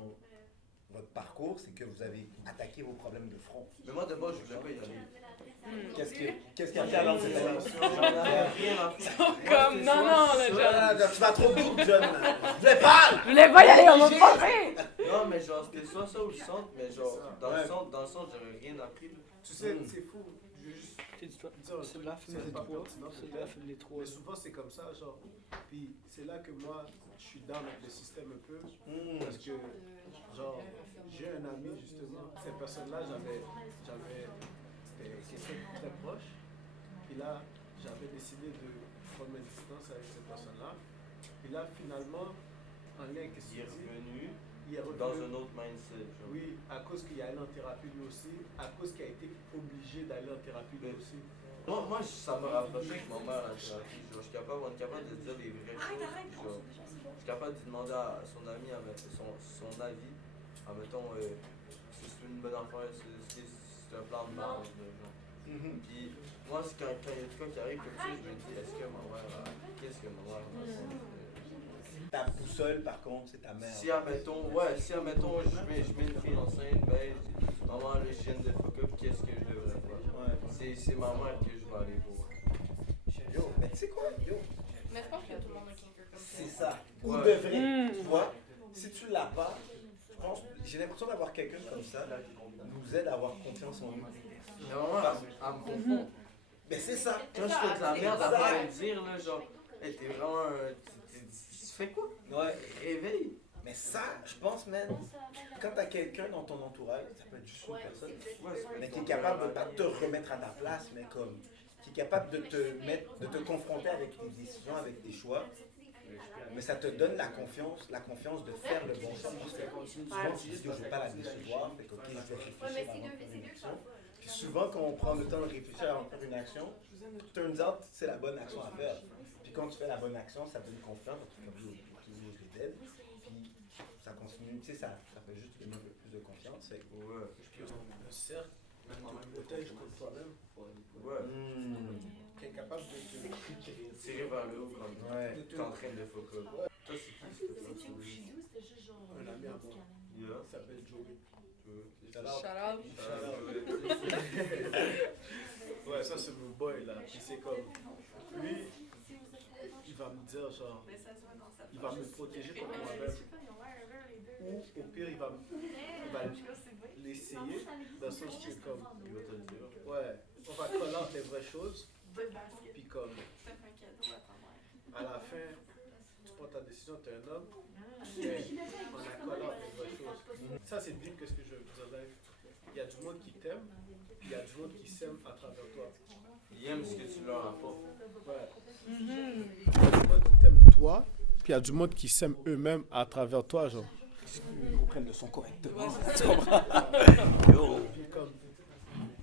votre parcours, c'est que vous avez attaqué vos problèmes de front. Mais moi, de base, je voulais pas y aller. Qu'est-ce qu'il y a à faire dans cette relation? J'en avais rien à faire. Comme, non, non, le John. Tu vas trop vite, John. Je vais pas! Je voulais pas y aller, on m'a forcé! Non, mais genre, c'était soit ça ou le centre, mais genre, dans le centre, j'aurais rien appris. Là. Tu sais, c'est fou. Je veux juste dire un C'est truc, de la fumée des pas trois. pertinent, C'est de peut-être. la fumée des trois. Mais souvent, c'est comme ça, genre. Puis c'est là que moi, je suis dans avec le système un peu. Parce que, genre, j'ai un ami, justement. Cette personne-là, c'était quelqu'un de très proche. Puis là, j'avais décidé de prendre ma distance avec cette personne-là. Puis là, finalement, en lien avec ce Il est qu'il dit, revenu il est revenu. dans un autre mindset. Genre. Oui, à cause qu'il est allé en thérapie lui aussi, à cause qu'il a été obligé d'aller en thérapie lui aussi. Moi, ça me rapprochait avec ma mère à la thérapie. Genre, je suis capable de dire les vraies choses. Genre, je suis capable de demander à son ami son avis. Admettons, si c'est une bonne affaire, si c'est un plan de marge. Puis, moi, quand il y a du cas qui arrive comme ça, je me dis, est-ce que ma mère qu'est-ce que ma mère va faire? Ta boussole, par contre, c'est ta mère. Si, admettons, je mets une fille enceinte, ben, c'est ma mère que je vais aller voir. Yo, mais tu sais quoi? Yo, Mais je pense que tout le monde a quelqu'un comme ça. c'est ça. Ou Ouais. de vrai, tu vois, si tu l'as pas, je pense, j'ai l'impression d'avoir quelqu'un comme ça nous aide à avoir confiance en nous. Mais maman, elle me confond. Mais c'est ça. Quand je fais de la merde, elle va me dire, là, genre, hey, t'es vraiment tu fais quoi? Ouais. Éveille. Mais ça, je pense, man, quand t'as quelqu'un dans ton entourage, ça peut être juste une personne, mais qui est capable de pas te remettre à ta place, mais comme, qui est capable de te confronter avec tes décisions, avec tes choix, mais ça te donne la confiance de faire le bon choix. Parce que souvent, tu dis que je ne veux pas la décevoir, fait que, ok, je vais réfléchir avant de prendre une action. Puis souvent, quand on prend le temps de réfléchir avant de faire une action, turns out, c'est la bonne action à faire. Puis quand tu fais la bonne action, ça donne confiance, tu fais je t'aide. Puis ça continue, tu sais, ça fait juste donner un peu plus de confiance. Fait que, Ouais. Un cercle te protège contre toi-même. Ouais. Qui est capable de te Tirer vers le haut comme Ouais. t'es en train de fuck up. Toi, c'est qui? Un ami à moi. Yeah. Il s'appelle Joey. Shout-out. Ouais, ça c'est mon boy là. Puis c'est comme. Lui, il va me dire genre. Il va me protéger contre moi-même. Ou au pire, il va l'essayer. Dans le sens que comme. Il va te le dire. Ouais, on va connaître les vraies choses. Puis comme. À la fin, tu prends ta décision, t'es un homme. Mais on accorde les vraies choses. Ça c'est bien que ce que je veux dire là. Il y a du monde qui t'aime. Il y a du monde qui s'aime à travers toi. Ils aiment ce que tu leur apportes. Ouais. Il y a du monde qui t'aime toi, puis il y a du monde qui s'aime eux-mêmes à travers toi, genre. Ils comprennent le son correctement. Puis comme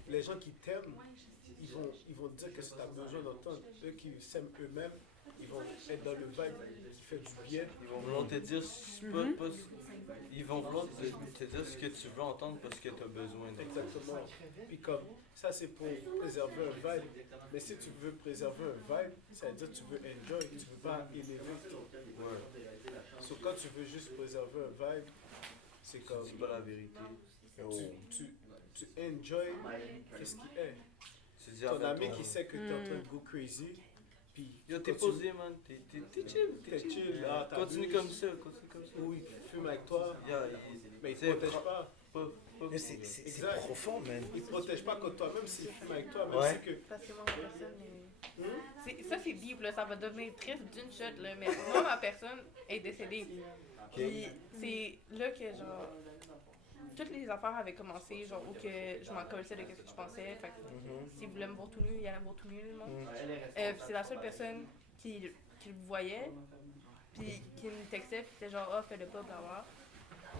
les gens qui t'aiment, ils vont te dire que si tu as besoin d'entendre. Eux qui s'aiment eux-mêmes, ils vont être dans le vibe qui fait du bien. Ils vont vouloir te dire ils vont vouloir te dire ce que tu veux entendre parce que tu as besoin de. Exactement. Puis comme ça c'est pour préserver un vibe. Mais si tu veux préserver un vibe, ça veut dire que tu veux enjoy, tu veux pas élever. Ouais. So, quand tu veux juste préserver un vibe, c'est comme C'est pas la vérité. tu enjoy qu'est-ce qui est. Tu dis Ton avec ami qui sait que t'es en train de go crazy, puis Yo, t'es quand tu- posé, man. T'es chill. T'es chill, là, t'as Continue vu. comme ça. Continue comme ça. Ou il fume avec toi, Yeah, mais il c'est te protège pas. Mais c'est Exact. profond, man. Il te protège pas contre toi, même s'il fume avec toi, même Ouais. si que. Parce que moi, ma personne ça, c'est deep, là. Ça va devenir triste d'une shot, là. Mais moi, ma personne est décédée. Puis c'est là que, genre, toutes les affaires avaient commencé, genre, où que je m'en connaissais de ce que je pensais. Fait que s'il voulait me voir tout nu, il allait me voir tout nu, le monde. Puis c'est la seule personne qui le voyait, puis qui me textait, puis c'était genre, ah, fais-le pas, blablabla.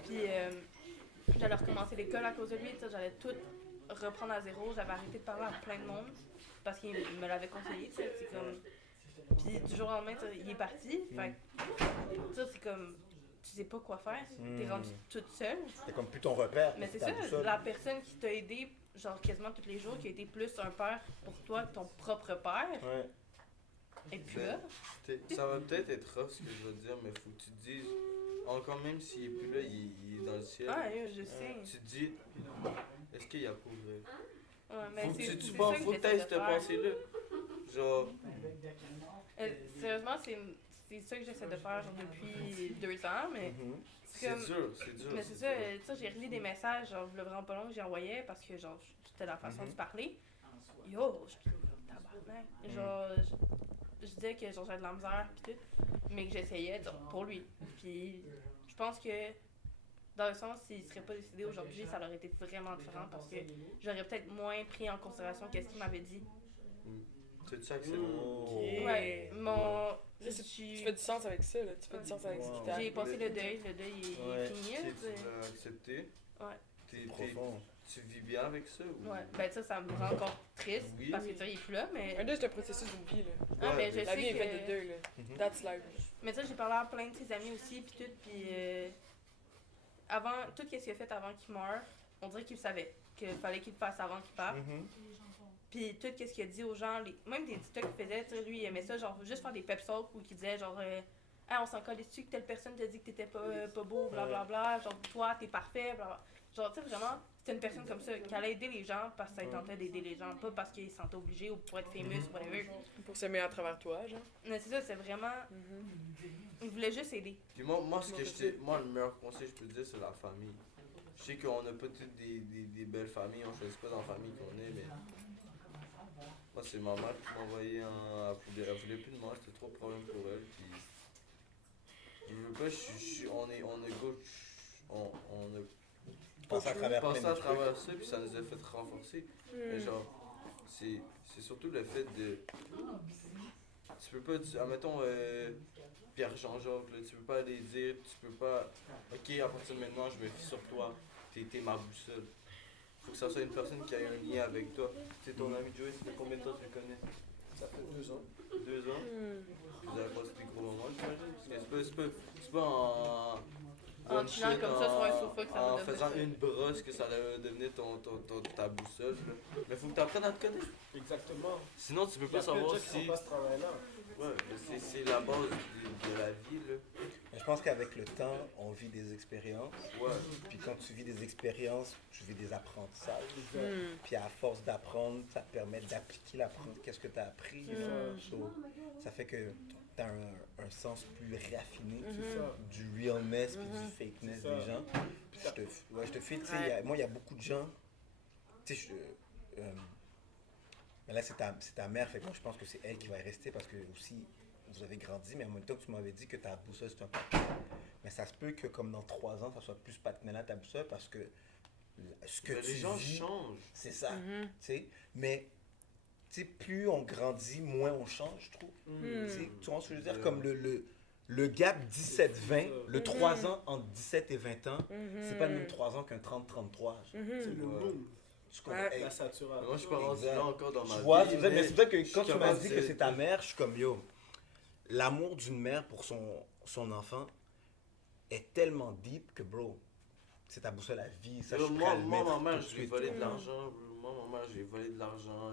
Puis j'allais recommencer l'école à cause de lui, tu sais, j'allais tout reprendre à zéro. J'avais arrêté de parler à plein de monde parce qu'il me l'avait conseillé, tu sais, c'est comme. Puis du jour au lendemain, tu sais, il est parti, fait que, ça, c'est comme. Tu sais pas quoi faire, t'es rendue toute seule. C'est comme plus ton repère. Mais c'est ta ça, boussole. la personne qui t'a aidé, genre quasiment tous les jours, qui a été plus un père pour toi que ton propre père, Ouais. et puis là. Ça va peut-être être rough ce que je vais te dire, mais faut que tu te dises, encore même s'il est plus là, il est dans le ciel. Ah, je sais. Tu te dis, est-ce qu'il y a pas vrai? Ouais, mais Faut que c'est tu ça penses, que faut que j'essaie t'aies de cette faire. pensée-là. Genre, Sérieusement, c'est ça que j'essaie de faire genre, depuis 2 ans, mais c'est comme. dur, c'est dur. Mais c'est ça, tu sais, j'ai relu des messages, genre, le vraiment pas long que j'ai envoyé parce que, genre, c'était la façon de parler. Yo, je tabarnak. Genre, je disais que genre, j'avais de la misère pis tout, mais que j'essayais, genre, pour lui. Puis, je pense que, dans le sens, s'il serait pas décidé aujourd'hui, ça aurait été vraiment différent parce que j'aurais peut-être moins pris en considération qu'est-ce qu'il m'avait dit. C'est ça que c'est bon. Ouais, Tu fais du sens avec ça, là. Tu fais du sens avec ce qui t'arrive. J'ai passé le deuil il est fini. Tu tu sais. l'as accepté. Ouais. Tu vis bien avec ça? Ou... Ouais, ben ça me rend encore triste Oui. parce que tu sais, il est plus là, mais. Un deuil, c'est un processus d'une vie, là. Ah, mais je La sais vie est que... faite de deuil, là. That's life. Mais tu sais, j'ai parlé à plein de ses amis aussi, puis tout, puis avant, tout ce qu'il a fait avant qu'il meure, on dirait qu'il savait qu'il fallait qu'il le fasse avant qu'il parte. Puis tout ce qu'il a dit aux gens, même des TikTok qu'il faisait, tu sais, lui, il aimait ça, genre, juste faire des pep talks où il disait, genre, ah, on s'en colle dessus que telle personne t'a dit que t'étais pas beau, blablabla, genre, toi, t'es parfait, blablabla. Genre, tu sais, vraiment, c'était une personne comme ça, qui allait aider les gens parce que ça tentait d'aider les gens, pas parce qu'ils se sentaient obligés ou pour être famous ou whatever. Pour s'aimer à travers toi, genre. Mais c'est ça, c'est vraiment. Il voulait juste aider. Puis moi, le meilleur conseil que je peux te dire, c'est la famille. Je sais qu'on n'a pas toutes des belles familles, on choisit pas dans la famille qu'on est, mais. Moi, c'est ma mère qui m'a envoyé elle voulait plus de moi, c'était trop de problèmes pour elle. Puis. Je veux pas, on est gauche. On a Passer à travers ça, puis ça nous a fait renforcer. Mais genre, c'est surtout le fait de. Tu peux pas, admettons, Pierre-Jean-Jacques, là, tu peux pas aller dire, tu peux pas. Ok, à partir de maintenant, je me fie sur toi, t'es ma boussole. Faut que ça soit une personne qui a un lien avec toi. C'est ton ami Joey, ça fait combien de temps tu le connais? Ça fait 2 ans. 2 ans? Vous avez passé des gros moments, j'imagine? Parce que c'est pas en chillant comme ça sur un sofa que ça va en devenir faisant ça. une brosse que ça va devenir ta boussole. Là. Mais faut que tu apprennes à te connaître. Exactement. Sinon, tu peux pas Il y a plein de savoir gens qui si. font pas ce travail-là. Ouais, mais c'est la base de la vie. Là. Mais je pense qu'avec le temps, on vit des expériences. Ouais. Puis quand tu vis des expériences, tu vis des apprentissages. Exact. Puis à force d'apprendre, ça te permet d'appliquer qu'est-ce que tu as appris. So, ça fait que tu as un sens plus raffiné du realness puis du fakeness des gens. Puis je te file, tu sais, moi, il y a beaucoup de gens, tu sais, mais là, c'est ta mère, fait que moi, je pense que c'est elle qui va y rester parce que aussi, vous avez grandi, mais en même temps, tu m'avais dit que ta boussole, c'est un patin. Mais ça se peut que, comme dans 3 ans, ça soit plus patinet ta boussole parce que ce que tu les gens vis, changent. c'est ça, tu sais. Mais, tu sais, plus on grandit, moins on change, je trouve. Tu vois ce que je veux dire? Comme le gap 17-20, le 3 ans entre 17 et 20 ans, c'est pas le même 3 ans qu'un 30-33. C'est le boom. La saturation. Moi, je suis pas rendu là encore dans ma vie. Tu vois, c'est pour ça que quand tu m'as dit que c'est ta mère, je suis comme yo. L'amour d'une mère pour son enfant est tellement deep que, bro, c'est ta boussole à vie. Ça, moi, ma mère, je lui ai volé de l'argent. Moi, ma mère, j'ai volé de l'argent,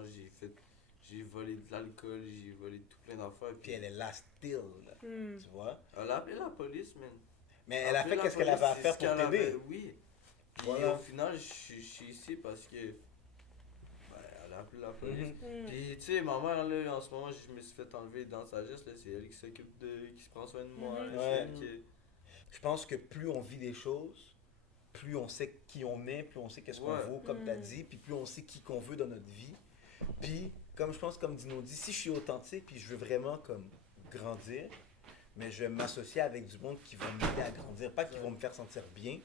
j'ai volé de l'alcool, j'ai volé tout plein d'affaires. Puis elle est là still, là, tu vois. Elle a appelé la police, man. Mais elle a fait qu'est-ce qu'elle avait à faire pour t'aider. Oui. Puis voilà. au final, je suis ici parce que elle a appelé la police. Puis tu sais, ma mère, là, en ce moment, je me suis fait enlever dans sa geste, là, c'est elle qui s'occupe qui se prend soin de moi. Là, Je pense que plus on vit des choses, plus on sait qui on est, plus on sait qu'est-ce qu'on vaut, comme tu as dit, puis plus on sait qui qu'on veut dans notre vie. Puis, comme je pense, comme Dino dit, si je suis authentique, puis je veux vraiment comme grandir, mais je vais m'associer avec du monde qui va m'aider à grandir, pas qui vont me faire sentir bien.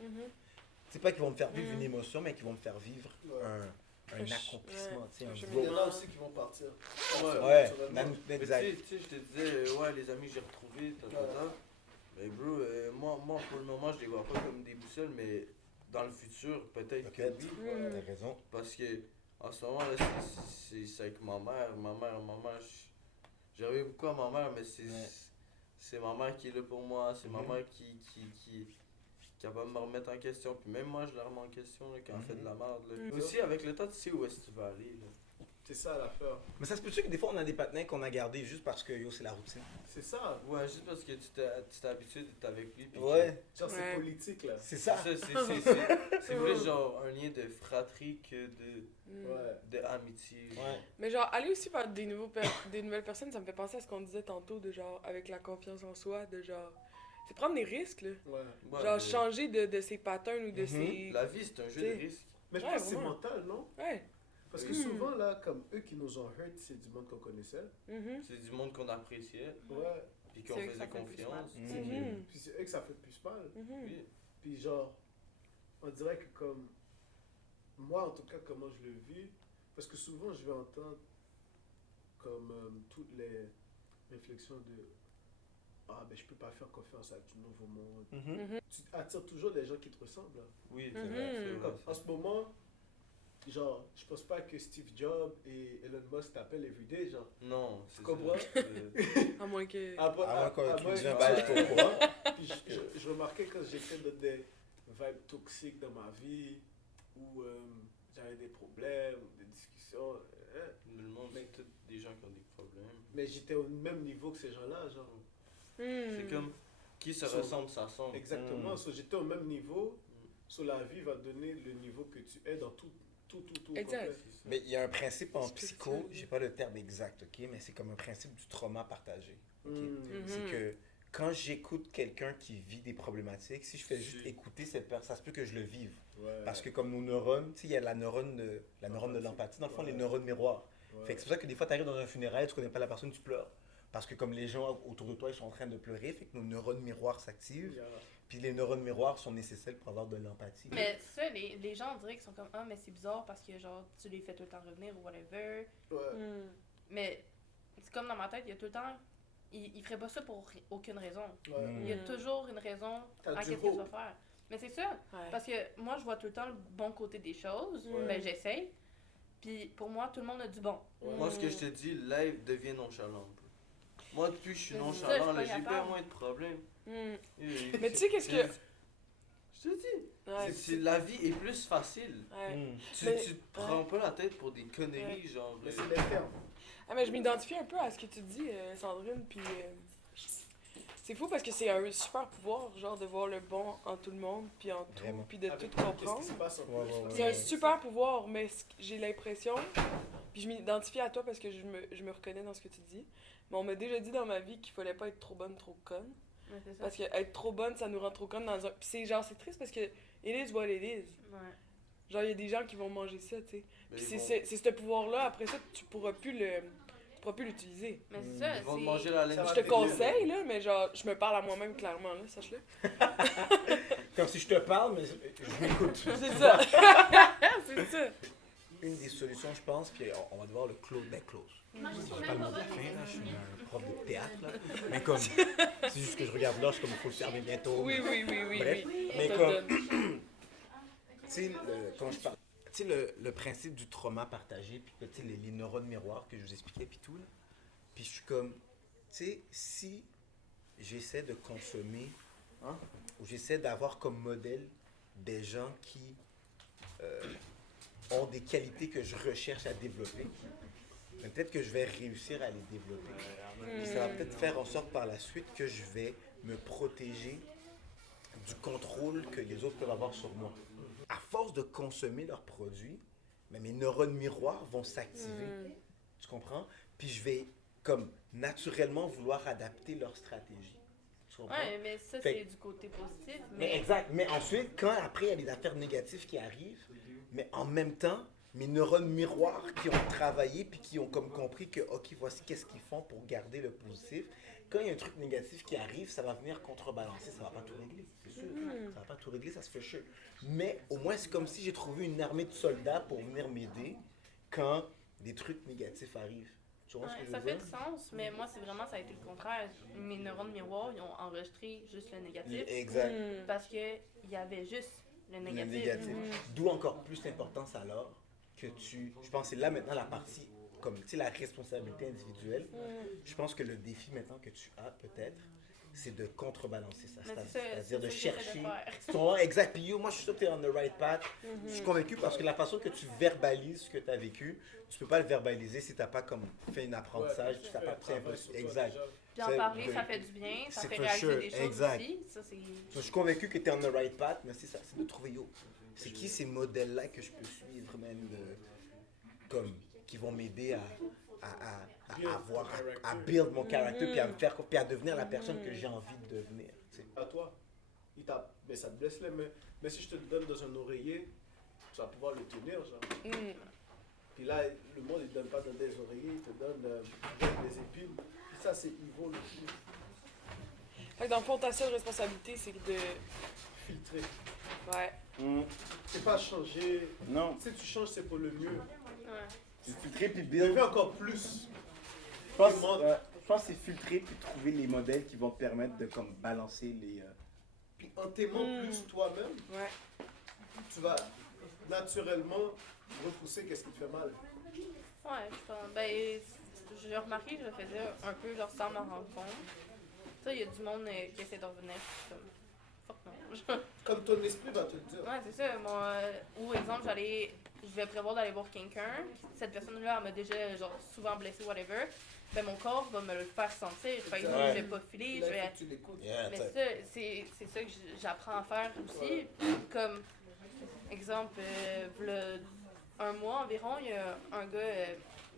C'est pas qu'ils vont me faire vivre une émotion, mais qui vont me faire vivre un accomplissement, tu sais, un Il y en a aussi qui vont partir. Même exact. Tu sais, je te disais, les amis que j'ai retrouvés, mais bro, moi, pour le moment, je les vois pas comme des boussoles, mais dans le futur, peut-être que oui. T'as raison. Parce que, en ce moment, là, c'est avec ma mère, j'arrive beaucoup à ma mère, mais c'est ma mère qui est là pour moi, c'est ma mère qui capable de me remettre en question, puis même moi je la remets en question là, quand elle fait de la merde. Là. Aussi avec le temps tu sais où est-ce que tu vas aller. Là. C'est ça l'affaire. Mais ça se peut-tu que des fois on a des patinets qu'on a gardés juste parce que yo c'est la routine. C'est ça. Ouais, juste parce que tu t'es habitué d'être avec lui. Puis genre c'est politique là. C'est ça. C'est plus genre un lien de fratrie que de amitié. Mais genre aller aussi vers des nouvelles personnes, ça me fait penser à ce qu'on disait tantôt de genre avec la confiance en soi, de genre c'est prendre des risques, là. Genre changer de ses patterns ou de ses... La vie, c'est un jeu de risques. Mais je pense que c'est mental, non? Parce que souvent, là, comme eux qui nous ont hurt, c'est du monde qu'on connaissait. C'est du monde qu'on appréciait. Puis qu'on faisait confiance. Puis c'est eux que ça fait plus mal. Puis genre, on dirait que comme... Moi, en tout cas, comment je le vis, parce que souvent, je vais entendre comme toutes les réflexions de... Ah, ben je peux pas faire confiance à du nouveau monde. Tu attires toujours des gens qui te ressemblent. Là. Oui, c'est vrai. Comme, en ce moment, genre, je pense pas que Steve Jobs et Elon Musk t'appellent everyday, genre. Non, tu comprends? À moins que... À moins que tu dises au courant. Puis je remarquais quand j'étais dans des vibes toxiques dans ma vie, où j'avais des problèmes, des discussions. Le monde, c'est tous des gens qui ont des problèmes. Mais j'étais au même niveau que ces gens-là, genre. C'est comme qui se ressemble s'assemble. Exactement. So, j'étais au même niveau. Sur la vie va donner le niveau que tu es dans tout. Exact. complet. Mais il y a un principe en psycho, j'ai pas le terme exact, ok, mais c'est comme un principe du trauma partagé. Ok? C'est que quand j'écoute quelqu'un qui vit des problématiques, si je fais juste écouter cette personne, ça se peut que je le vive. Ouais. Parce que comme nos neurones, tu sais, il y a la neurone de l'empathie, dans le fond, les neurones miroirs. Fait que c'est pour ça que des fois, tu arrives dans un funérail, tu connais pas la personne, tu pleures. Parce que comme les gens autour de toi, ils sont en train de pleurer, fait que nos neurones miroirs s'activent. Puis les neurones miroirs sont nécessaires pour avoir de l'empathie. Mais ça, les gens on dirait qu'ils sont comme ah mais c'est bizarre parce que genre tu les fais tout le temps revenir ou whatever. Mais c'est comme dans ma tête, il y a tout le temps il ferait pas ça pour aucune raison. Il y a toujours une raison à qu'est-ce que tu vas faire. Mais c'est ça, parce que moi je vois tout le temps le bon côté des choses, ben j'essaye. Puis pour moi tout le monde a du bon. Moi ce que je te dis, live devient nonchalant. Moi depuis que je suis nonchalant, là, j'ai pas moins de problèmes. Mais tu sais qu'est-ce que... Je te dis, la vie est plus facile. Tu te prends pas la tête pour des conneries, genre... Mais c'est les termes. Ah mais je m'identifie un peu à ce que tu dis, Sandrine, puis... c'est fou parce que c'est un super pouvoir, genre de voir le bon en tout le monde, puis en tout, puis de tout comprendre. C'est un super pouvoir, mais j'ai l'impression, puis je m'identifie à toi parce que je me reconnais dans ce que tu dis, mais on m'a déjà dit dans ma vie qu'il fallait pas être trop bonne, trop conne. Parce que être trop bonne, ça nous rend trop conne dans un... Puis c'est genre, c'est triste parce que it is what it is. Genre, il y a des gens qui vont manger ça, tu sais. Puis c'est ce pouvoir-là, après ça, tu pourras plus l'utiliser. Mais c'est ça, ils vont manger la laine. Je te conseille, là, mais genre, je me parle à moi-même clairement, là, sache-le. Comme si je te parle, mais je m'écoute. C'est ça. C'est ça. Une des solutions, je pense, puis on va devoir le close. Je sais pas le mot de la fin, là, je suis un prof de théâtre, là. Mais comme, c'est juste que je regarde là, je suis comme, il faut le fermer bientôt. Oui. Bref, mais comme, tu sais, quand je parle, tu sais, le principe du trauma partagé, puis tu sais, les neurones miroirs que je vous expliquais, puis tout, là. Puis je suis comme, tu sais, si j'essaie de consommer, ou j'essaie d'avoir comme modèle des gens qui ont des qualités que je recherche à développer, peut-être que je vais réussir à les développer. Et ça va peut-être faire en sorte par la suite que je vais me protéger du contrôle que les autres peuvent avoir sur moi. À force de consommer leurs produits, mais mes neurones miroirs vont s'activer. Tu comprends? Puis je vais comme naturellement vouloir adapter leur stratégie. Tu comprends? Ouais, mais ça c'est du côté positif. Mais exact. Mais ensuite, quand après il y a des affaires négatives qui arrivent, mais en même temps, mes neurones miroirs qui ont travaillé puis qui ont comme compris que, ok, voici qu'est-ce qu'ils font pour garder le positif. Quand il y a un truc négatif qui arrive, ça va venir contrebalancer, ça va pas tout régler, c'est sûr. Ça va pas tout régler, ça se fait chier. Mais au moins, c'est comme si j'ai trouvé une armée de soldats pour venir m'aider quand des trucs négatifs arrivent. Tu vois ce que je veux ça dire? fait du sens, mais moi, c'est vraiment, ça a été le contraire. Mes neurones miroirs, ils ont enregistré juste le négatif. Exact. Parce qu'il y avait juste le négatif. D'où encore plus l'importance alors que je pense que c'est là maintenant la partie, comme tu sais, la responsabilité individuelle. Je pense que le défi maintenant que tu as peut-être, c'est de contrebalancer ça. C'est-à-dire de chercher. Exact. Puis moi, je suis sûr que tu es on the right path. Je suis convaincu parce que la façon que tu verbalises ce que tu as vécu, tu peux pas le verbaliser si tu n'as pas comme fait un apprentissage. Tu n'as pas exact. Puis en parler, ça fait du bien, ça fait réaliser des choses aussi. Ça, je suis convaincu que tu es on the right path, mais c'est ça, c'est de trouver c'est qui ces modèles-là que je peux suivre, même, qui vont m'aider à build mon caractère, puis à me faire, puis à devenir la personne que j'ai envie de devenir. T'sais. À toi, mais ça te blesse les mains. Mais si je te le donne dans un oreiller, tu vas pouvoir le tenir, genre. Puis là, le monde, il te donne pas dans des oreillers, il te donne des épines. Puis ça, c'est evil le plus. Fait que dans le fond, ta seule responsabilité, c'est de... filtrer. Ouais. C'est pas changer. Non. Si tu changes, c'est pour le mieux. C'est filtrer puis build. Fais encore plus. Je pense que c'est filtrer puis trouver les modèles qui vont te permettre de comme balancer les... Puis en t'aimant plus toi-même, tu vas naturellement repousser qu'est-ce qui te fait mal. Ouais, je pense. Ben, j'ai remarqué que je le faisais un peu genre sans m'en rendre compte. Tu sais, il y a du monde qui essaie de revenir. Comme, fuck non. Comme ton esprit va te le dire. Ouais, c'est ça. Moi, ou exemple, je vais prévoir d'aller voir quelqu'un, cette personne-là, elle m'a déjà genre souvent blessé, whatever, ben mon corps va me le faire sentir. Fait que je vais pas filer, je vais... Mais ça, c'est ça que j'apprends à faire aussi. Comme, exemple, v'là un mois environ, il y a un gars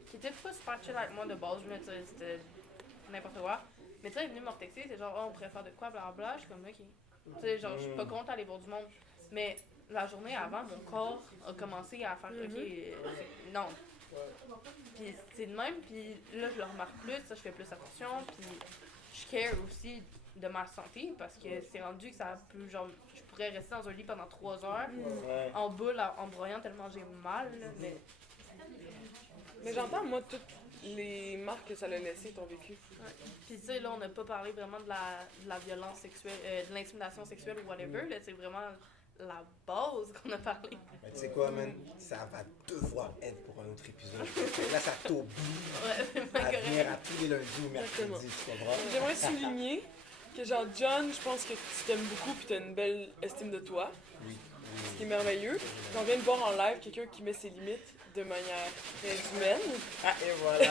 qui était pas super chill avec moi de base, je me disais, c'était n'importe quoi. Mais tu sais, il est venu me retexter, c'est genre, oh, on pourrait faire de quoi, blablabla. Je suis comme, ok. Tu sais, genre, je suis pas contre d'aller voir du monde. Mais la journée avant, mon corps a commencé à faire, ok, non. Puis c'est de même, puis là, je le remarque plus, ça, je fais plus attention, puis je care aussi de ma santé, parce que c'est rendu que ça peut, genre, je pourrais rester dans un lit pendant 3 heures, en boule, en broyant tellement j'ai mal, là, Mais j'entends, moi, toutes les marques que ça l'a laissé, ton vécu. Ouais. Puis tu sais, là, on n'a pas parlé vraiment de la violence sexuelle, de l'intimidation sexuelle ou whatever, là, c'est vraiment la base qu'on a parlé. Mais tu sais quoi, man, ça va devoir être pour un autre épisode. Là, ça t'oblige à venir à tous les lundis ou mercredis, tu comprends? J'aimerais souligner que, genre, John, je pense que tu t'aimes beaucoup puis t'as une belle estime de toi. Oui. Ce qui est merveilleux. On vient de voir en live quelqu'un qui met ses limites de manière très humaine. Ah, et voilà.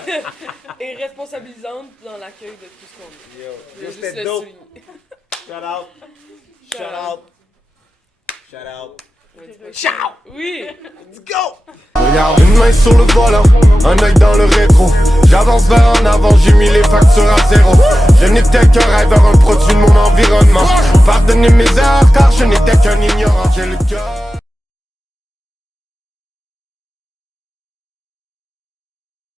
Et responsabilisante dans l'accueil de tout ce qu'on dit. Yo, juste c'était le dope. souligner. Shout out. Shout out. Shout out. Ciao! Oui! Let's go! Regarde, une main sur le volant, un œil dans le rétro. J'avance vers en avant, j'ai mis les factures à zéro. Je n'étais qu'un rêveur, un produit de mon environnement. Pardonnez mes erreurs car je n'étais qu'un ignorant. J'ai le cœur